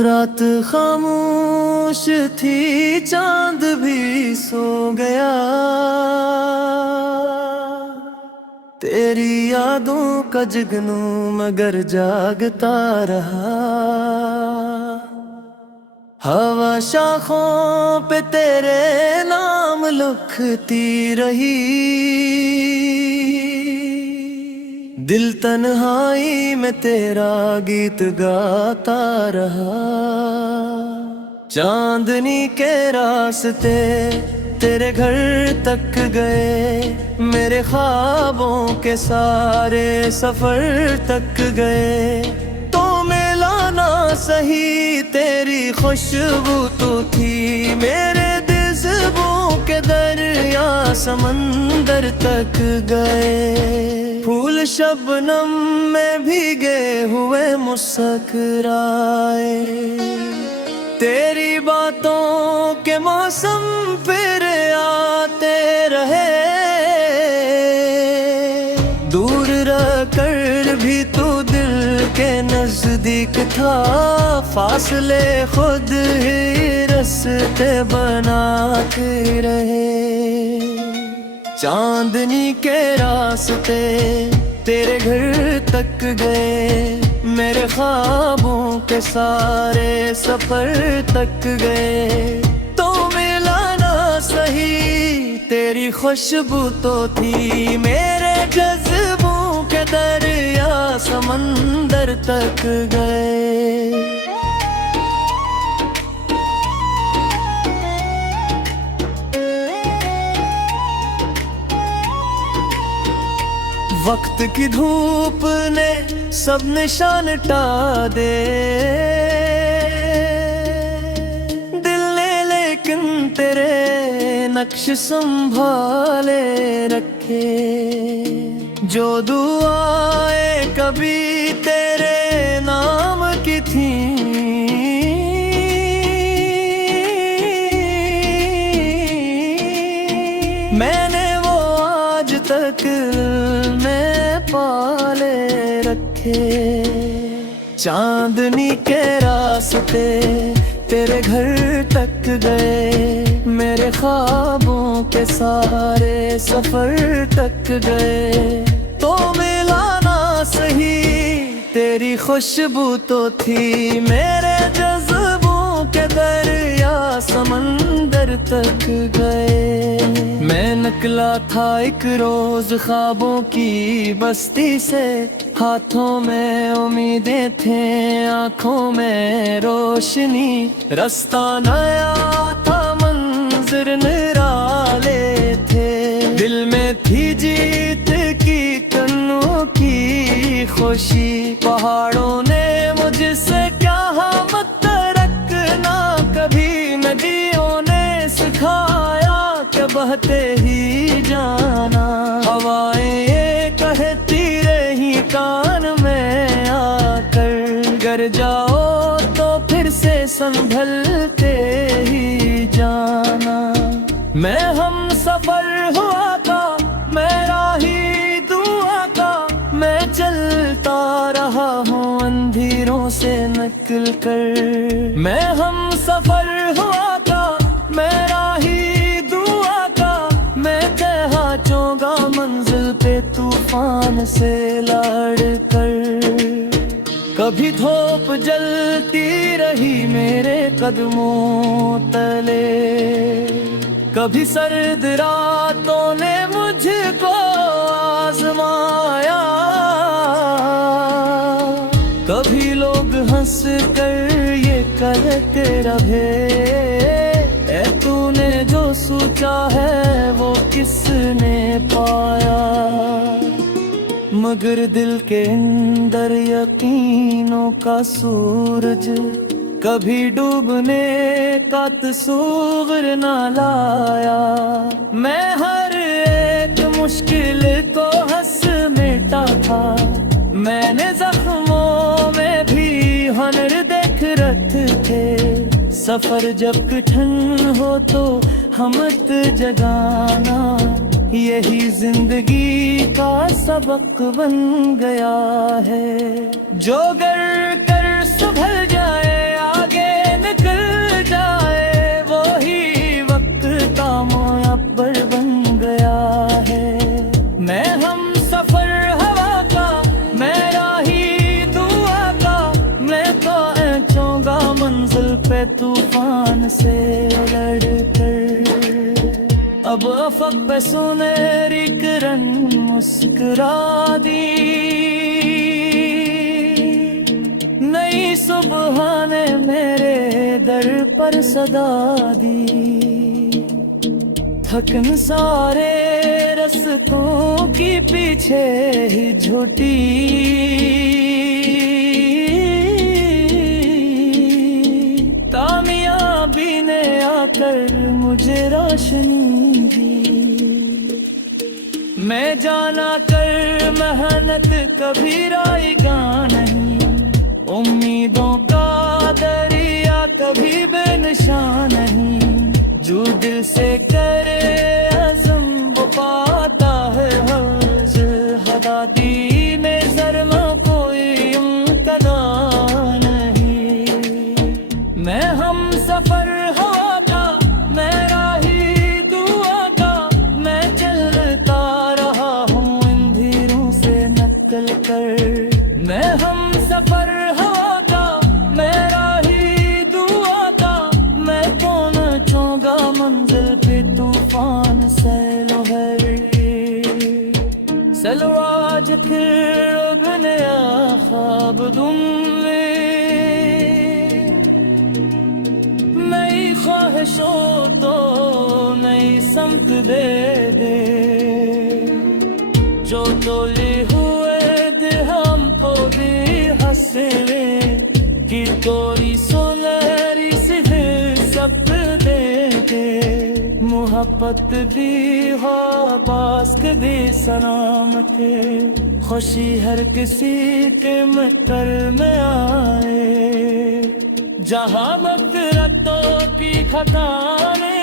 रात खामोश थी, चांद भी सो गया। तेरी यादों का जुगनू मगर जागता रहा। हवा शाखों पे तेरे नाम लिखती रही। दिल तन्हाई में तेरा गीत गाता रहा। चांदनी के रास्ते तेरे घर तक गए, मेरे ख्वाबों के सारे सफर तक गए। तो मिला ना सही तेरी खुशबू तो थी, मेरे दिल के दरिया समंदर तक गए। फूल शबनम में भीगे हुए मुस्कुराए। तेरी बातों के मौसम फिर आते रहे। दूर रहकर भी तू दिल के नजदीक था। फासले खुद ही रास्ते बनाते रहे। चांदनी के रास्ते तेरे घर तक गए, मेरे ख्वाबों के सारे सफर तक गए। तो मिला ना सही तेरी खुशबू तो थी, मेरे जज्बों के दरिया समंदर तक गए। वक्त की धूप ने सब निशान टा दे। दिल ने लेकिन तेरे नक्श संभाले रखे। जो दुआएं कभी तेरे नाम की थी, मैंने वो आज तक में पाले रखे। चांदनी के रास्ते तेरे घर तक गए, मेरे ख्वाबों के सारे सफर तक गए। तो मिला ना सही तेरी खुशबू तो थी, मेरे जज्बों के दरिया समंदर तक गए। मैं निकला था एक रोज ख्वाबों की बस्ती से। हाथों में उम्मीदें थे, आंखों में रोशनी। रास्ता नया था, मंजिर निराले थे। दिल में थी जीत की तन्नों की खुशी। पहाड़ों ने मुझसे क्या मत रखना कभी, नदियों ने सिखाया कि बहते ही जाना। हवाएं ये कहती रही कान में आकर, गर जाओ तो फिर से संभलते ही जाना। मैं हम सफर हुआ था, मैं राही दुआ का। मैं चलता रहा हूँ अंधेरों से निकल कर। मैं हम सफर हुआ था, मैं राही दुआ का। मैं कहा चोगा मंजिल पे तूफान से लड़ कर। कभी धूप जलती रही मेरे कदमों तले, कभी सर्द रातों ने मुझको आजमाया। कभी लोग हंस कर ये कहते रहे, ऐ तूने जो सोचा है वो किसने पाया। मगर दिल के अंदर यकीनों का सूरज कभी डूबने का तस्वीर ना लाया। मैं हर एक मुश्किल को हंस मिटा था। मैंने जख्मों में भी हुनर देख रखे थे। सफर जब कठिन हो तो हमत जगाना, यही जिंदगी का सबक बन गया है। जो गर कर सुधर जाए, आगे निकल जाए, वो ही वक्त का मुअब्बर बन गया है। मैं हम सफर हवा का, मैं राही दुआ का, मैं तो पहुंचूंगा मंजिल पे तूफान से लड़कर। अब अफक पे सुनहरी किरण मुस्कुरा दी, नई सुबह ने मेरे दर पर सदा दी। थकन सारे रस्तों की पीछे ही झूठी, कामयाबी ने आकर मुझे रोशनी दी। मैं जाना कर मेहनत कभी रायगा नहीं, उम्मीदों का दरिया कभी बेनिशान नहीं। जो दिल से करे अज़म वो पाता है हर्ज़, हदादी में ज़र्मा कोई इम्तदा नहीं। मैं हम सफर हवा का, मैं राही दुआ का, मैं चलता रहा हूँ अंधेरों से निकल कर। मैं हम सफर हवा का, मैं राही दुआ का, मैं पहुंचूंगा मंजिल पे तूफान से लहर। सलवाज फिर अब नया ख्वाब दूंगे, नई ख्वाहिशों तो नई समत दे दे। जो तोले हुए दे हमको भी हंसले कि तोरी सोनहरी से सब दे दे। मोहब्बत भी हो बास्क भी सलामत, खुशी हर किसी के मकर में आए। जहाँ वक्त रतों की खताने